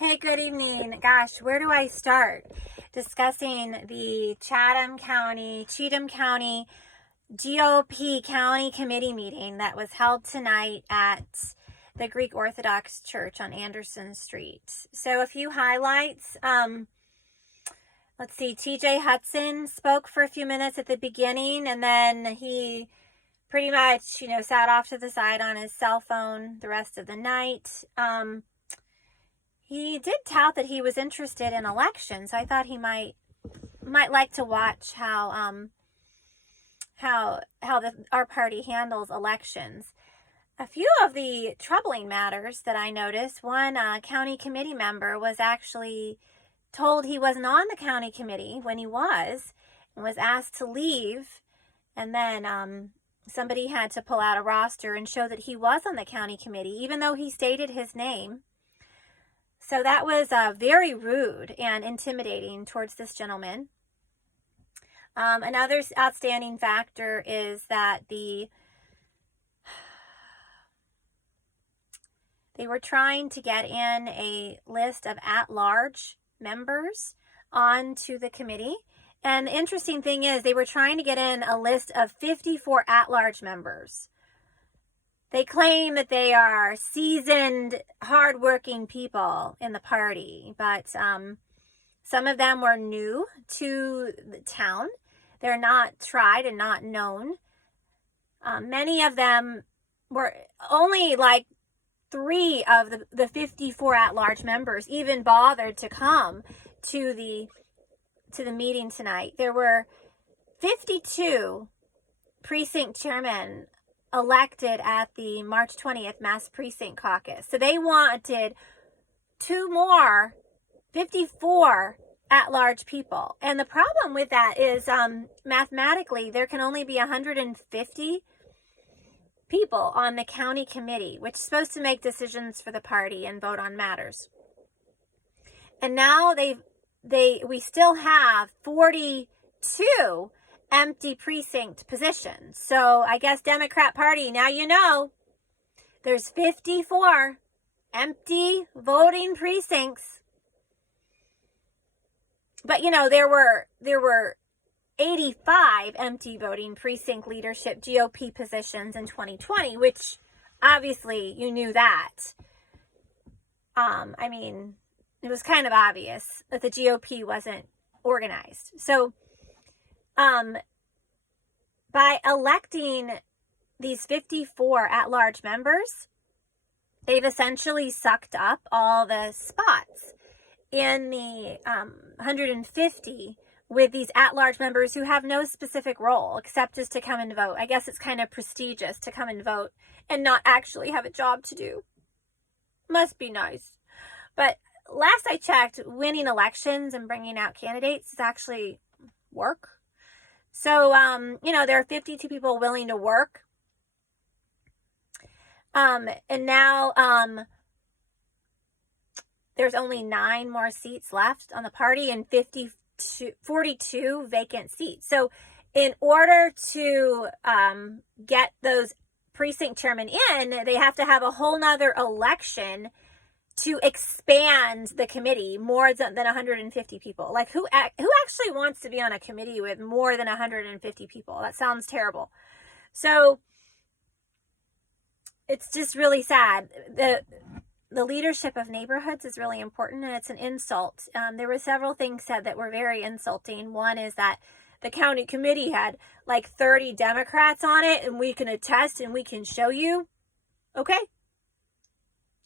Hey, good evening. Gosh, where do I start discussing the Cheatem County GOP County Committee meeting that was held tonight at the Greek Orthodox Church on Anderson Street? So a few highlights. Let's see, TJ Hudson spoke for a few minutes at the beginning, and then he pretty much, sat off to the side on his cell phone the rest of the night. He did tout that he was interested in elections. I thought he might like to watch how our party handles elections. A few of the troubling matters that I noticed. One county committee member was actually told he wasn't on the county committee when he was, and was asked to leave. And then somebody had to pull out a roster and show that he was on the county committee, even though he stated his name. So that was very rude and intimidating towards this gentleman. Another outstanding factor is that they were trying to get in a list of at-large members onto the committee. And the interesting thing is they were trying to get in a list of 54 at-large members. They claim that they are seasoned, hardworking people in the party, but some of them were new to the town. They're not tried and not known. Many of them were only like 3 of the 54 at-large members even bothered to come to the meeting tonight. There were 52 precinct chairmen elected at the March 20th Mass Precinct Caucus. So they wanted 2 more, 54 at-large people. And the problem with that is mathematically there can only be 150 people on the county committee, which is supposed to make decisions for the party and vote on matters. And now we still have 42 empty precinct positions. So I guess Democrat Party, now there's 54 empty voting precincts. But there were 85 empty voting precinct leadership GOP positions in 2020, which obviously you knew that. It was kind of obvious that the GOP wasn't organized. So by electing these 54 at-large members, they've essentially sucked up all the spots in the 150 with these at-large members who have no specific role except just to come and vote. I guess it's kind of prestigious to come and vote and not actually have a job to do. Must be nice. But last I checked, winning elections and bringing out candidates is actually work. So, there are 52 people willing to work. And now there's only 9 more seats left on the party and 42 vacant seats. So in order to get those precinct chairmen in, they have to have a whole nother election to expand the committee more than 150 people. Like who actually wants to be on a committee with more than 150 people? That sounds terrible. So it's just really sad. The leadership of neighborhoods is really important, and it's an insult. There were several things said that were very insulting. One is that the county committee had like 30 Democrats on it, and we can attest and we can show you. Okay.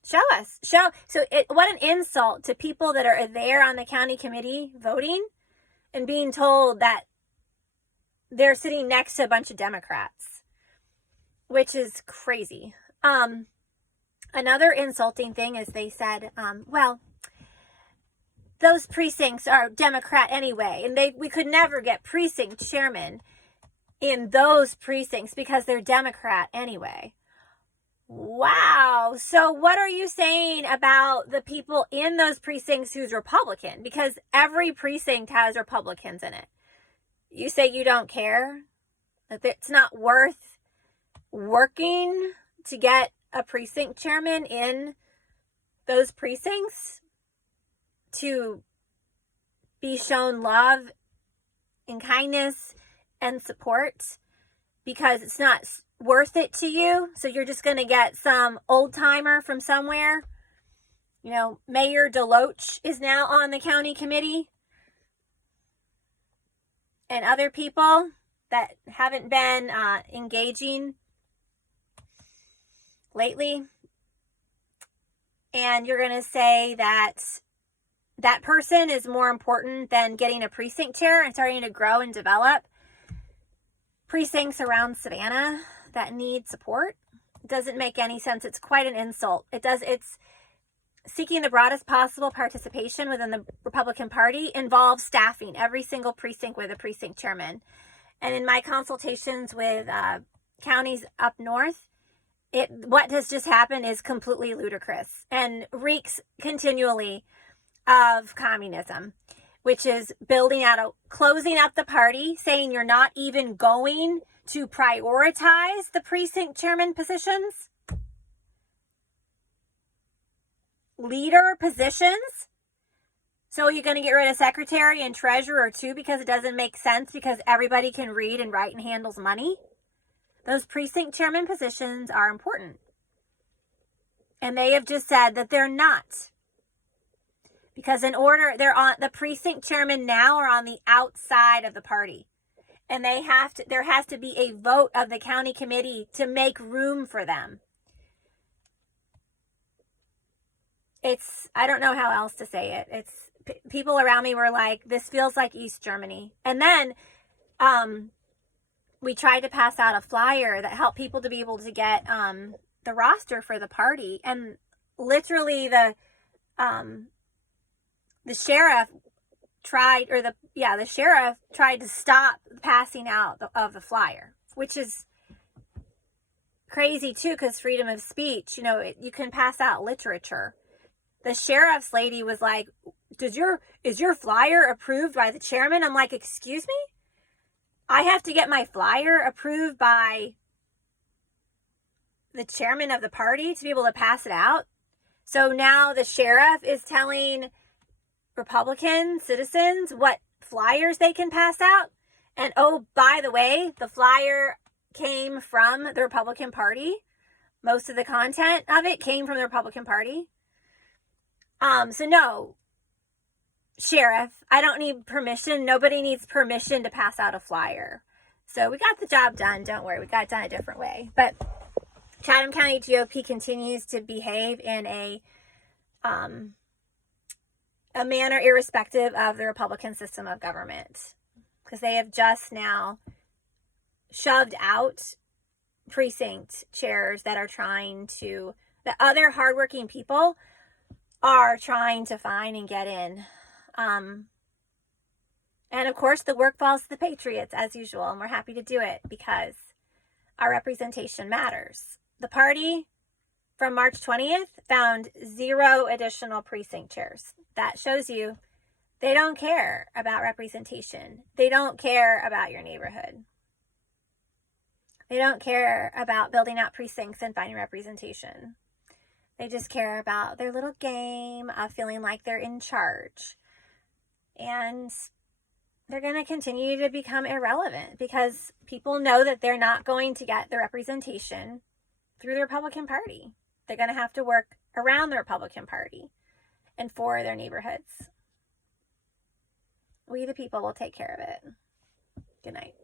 Show us. What an insult to people that are there on the county committee voting and being told that they're sitting next to a bunch of Democrats, which is crazy. Another insulting thing is they said, those precincts are Democrat anyway, and we could never get precinct chairmen in those precincts because they're Democrat anyway. Wow. So what are you saying about the people in those precincts who's Republican? Because every precinct has Republicans in it. You say you don't care? That it's not worth working to get a precinct chairman in those precincts? to be shown love and kindness and support because it's not worth it to you. So you're just going to get some old timer from somewhere. You know, Mayor Deloach is now on the county committee, and other people that haven't been engaging lately. And you're going to say that that person is more important than getting a precinct chair and starting to grow and develop precincts around Savannah that need support. It doesn't make any sense. It's quite an insult. It's seeking the broadest possible participation within the Republican Party involves staffing every single precinct with a precinct chairman. And in my consultations with counties up north, what has just happened is completely ludicrous and reeks continually of communism, which is closing out the party, saying you're not even going to prioritize the precinct chairman positions, leader positions. So you're going to get rid of secretary and treasurer too because it doesn't make sense because everybody can read and write and handles money. Those precinct chairman positions are important. And they have just said that they're not. Because the precinct chairmen now are on the outside of the party. And there has to be a vote of the county committee to make room for them. I don't know how else to say it. People around me were like, this feels like East Germany. And then, we tried to pass out a flyer that helped people to be able to get the roster for the party, and literally the sheriff tried to stop passing out of the flyer, which is crazy too, because freedom of speech, you can pass out literature. The sheriff's lady was like, is your flyer approved by the chairman? I'm like, excuse me? I have to get my flyer approved by the chairman of the party to be able to pass it out. So now the sheriff is telling Republican citizens what flyers they can pass out. And oh, by the way, the flyer came from the Republican Party. Most of the content of it came from the Republican Party. So no, sheriff, I don't need permission. Nobody needs permission to pass out a flyer. So we got the job done. Don't worry. We got it done a different way. But Chatham County GOP continues to behave in a manner irrespective of the Republican system of government, because they have just now shoved out precinct chairs that other hardworking people are trying to find and get in. And of course, the work falls to the Patriots as usual, and we're happy to do it because our representation matters. The party from March 20th found 0 additional precinct chairs. That shows you they don't care about representation. They don't care about your neighborhood. They don't care about building out precincts and finding representation. They just care about their little game of feeling like they're in charge. And they're going to continue to become irrelevant because people know that they're not going to get the representation through the Republican Party. They're going to have to work around the Republican Party and for their neighborhoods. We, the people, will take care of it. Good night.